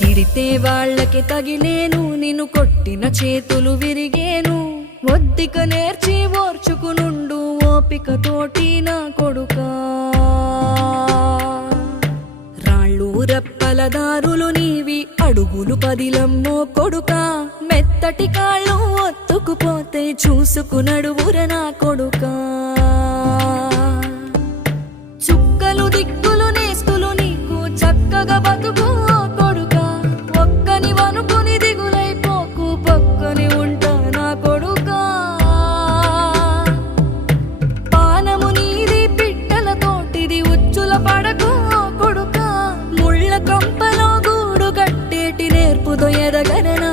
తిడితే వాళ్ళకి తగిలేను, నిన్ను కొట్టిన చేతులు విరిగేను. ఒద్దిక నేర్చి ఓర్చుకునుండు ఓపికతోటి నా కొడుకా. రాళ్ళు రెప్పల దారులు నీవి, అడుగులు పదిలమ్మో కొడుకా. మెత్తటి కాళ్ళు ఒత్తుకుపోతే చూసుకునడువుర నా కొడుకా. చుక్కలు దిక్కులు నేస్తులు నీకు చక్కగా బతుకు కొడుకా. ఒక్కని వనుకుని దిగులైపోకు, పక్కని ఉంటా నా కొడుకా. పానము నీది పిట్టల తోటిది, ఉచ్చుల పడకు కొడుకా. ముళ్ళ కంపలో గూడు కట్టేటి నేర్పుతో ఎదగన